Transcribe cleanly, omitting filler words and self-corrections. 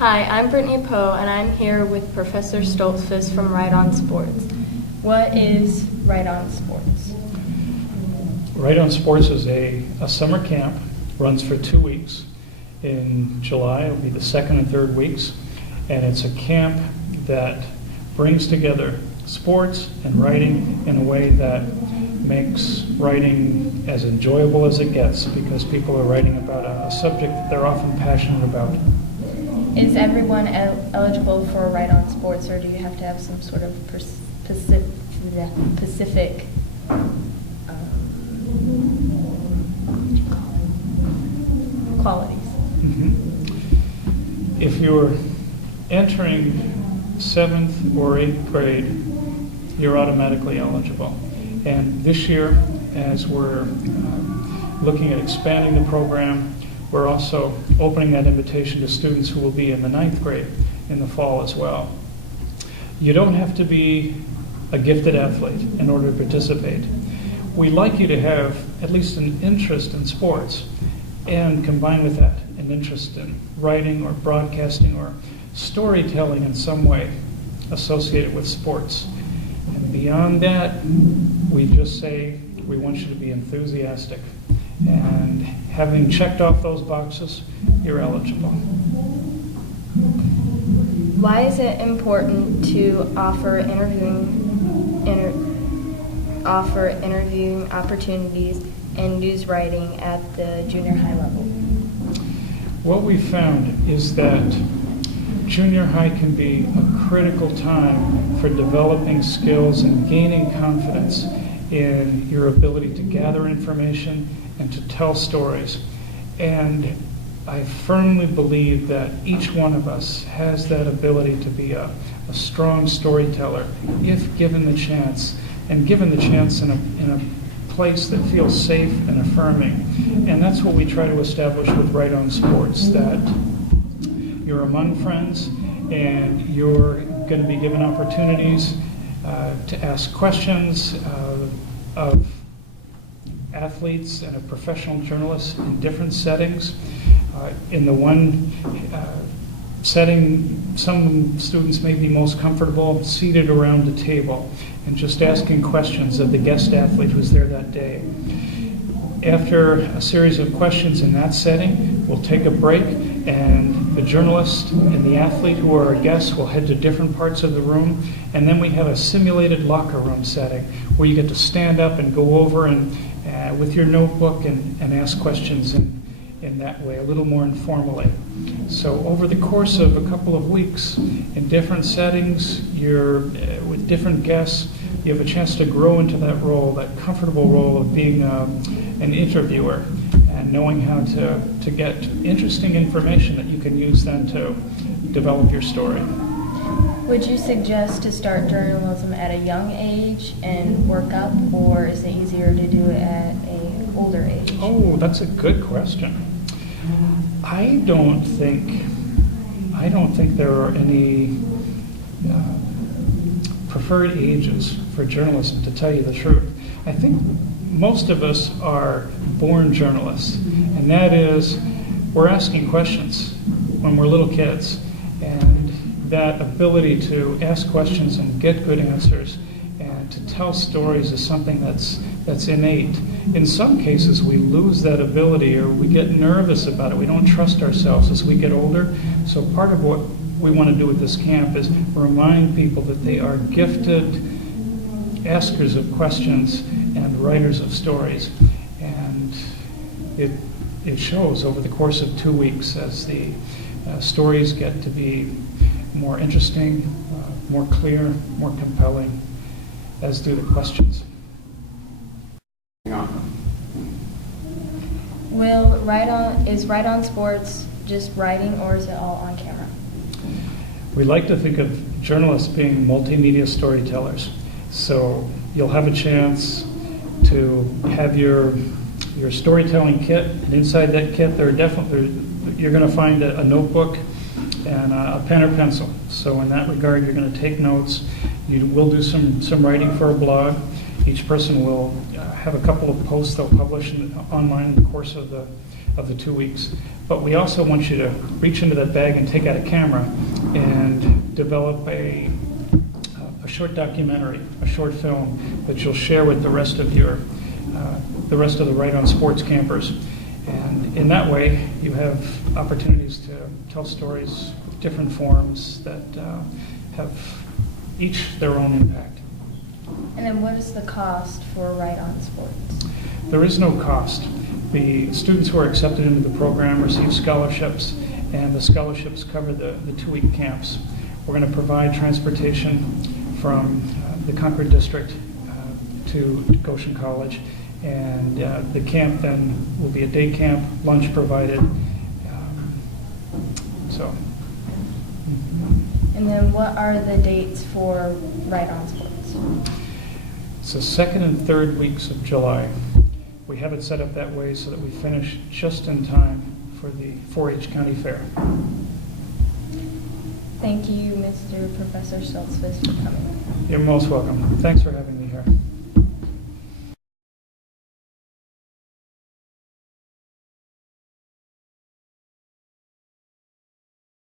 Hi, I'm Brittany Poe, and I'm here with Professor Stoltzfus from Right On Sports. What is Right On Sports? Right On Sports is a summer camp, runs for 2 weeks. In July, it'll be the second and third weeks, and it's a camp that brings together sports and writing in a way that makes writing as enjoyable as it gets, because people are writing about a subject that they're often passionate about. Is everyone eligible for Right On Sports, or do you have to have some sort of specific qualities? Mm-hmm. If you're entering 7th or 8th grade, you're automatically eligible. And this year, as we're looking at expanding the program, we're also opening that invitation to students who will be in the 9th grade in the fall as well. You don't have to be a gifted athlete in order to participate. We like you to have at least an interest in sports, and combine with that an interest in writing or broadcasting or storytelling in some way associated with sports. And beyond that, we just say we want you to be enthusiastic. And having checked off those boxes, you're eligible. Why is it important to offer interviewing opportunities and news writing at the junior high level? What we found is that junior high can be a critical time for developing skills and gaining confidence in your ability to gather information and to tell stories. And I firmly believe that each one of us has that ability to be a strong storyteller if given the chance, and given the chance in a place that feels safe and affirming. And that's what we try to establish with Right On Sports, that you're among friends and you're going to be given opportunities to ask questions of athletes and of professional journalists in different settings. In the one setting, some students may be most comfortable seated around a table and just asking questions of the guest athlete who's there that day. After a series of questions in that setting, we'll take a break, and the journalist and the athlete who are our guests will head to different parts of the room, and then we have a simulated locker room setting where you get to stand up and go over and with your notebook and ask questions in that way, a little more informally. So over the course of a couple of weeks, in different settings, you're with different guests, you have a chance to grow into that role, that comfortable role of being an interviewer and knowing how to get interesting information that you can use then to develop your story. Would you suggest to start journalism at a young age and work up, or is it easier to do it at an older age? Oh, that's a good question. I don't think there are any preferred ages for journalism, to tell you the truth. I think most of us are born journalists, and that is, we're asking questions when we're little kids, and that ability to ask questions and get good answers and to tell stories is something that's innate. In some cases, we lose that ability, or we get nervous about it. We don't trust ourselves as we get older. So part of what we want to do with this camp is remind people that they are gifted askers of questions and writers of stories. And it shows over the course of 2 weeks as the stories get to be more interesting, more clear, more compelling, as do the questions. Is Right On Sports just writing, or is it all on camera? We like to think of journalists being multimedia storytellers. So you'll have a chance to have your storytelling kit, and inside that kit you're going to find a notebook and a pen or pencil. So in that regard, you're going to take notes. You will do some writing for a blog. Each person will have a couple of posts they'll publish online in the course of of the 2 weeks. But we also want you to reach into that bag and take out a camera and develop a short documentary, a short film that you'll share with the rest of the Right On Sports campers. And in that way, you have opportunities to tell stories with different forms that have each their own impact. And then what is the cost for Right On Sports? There is no cost. The students who are accepted into the program receive scholarships, and the scholarships cover the 2-week camps. We're going to provide transportation from the Concord District to Goshen College, and the camp then will be a day camp, lunch provided. And then what are the dates for Right On Sports? It's the second and third weeks of July. We have it set up that way so that we finish just in time for the 4-H County Fair. Thank you, Mr. Professor Schultzfus, for coming. You're most welcome. Thanks for having me here.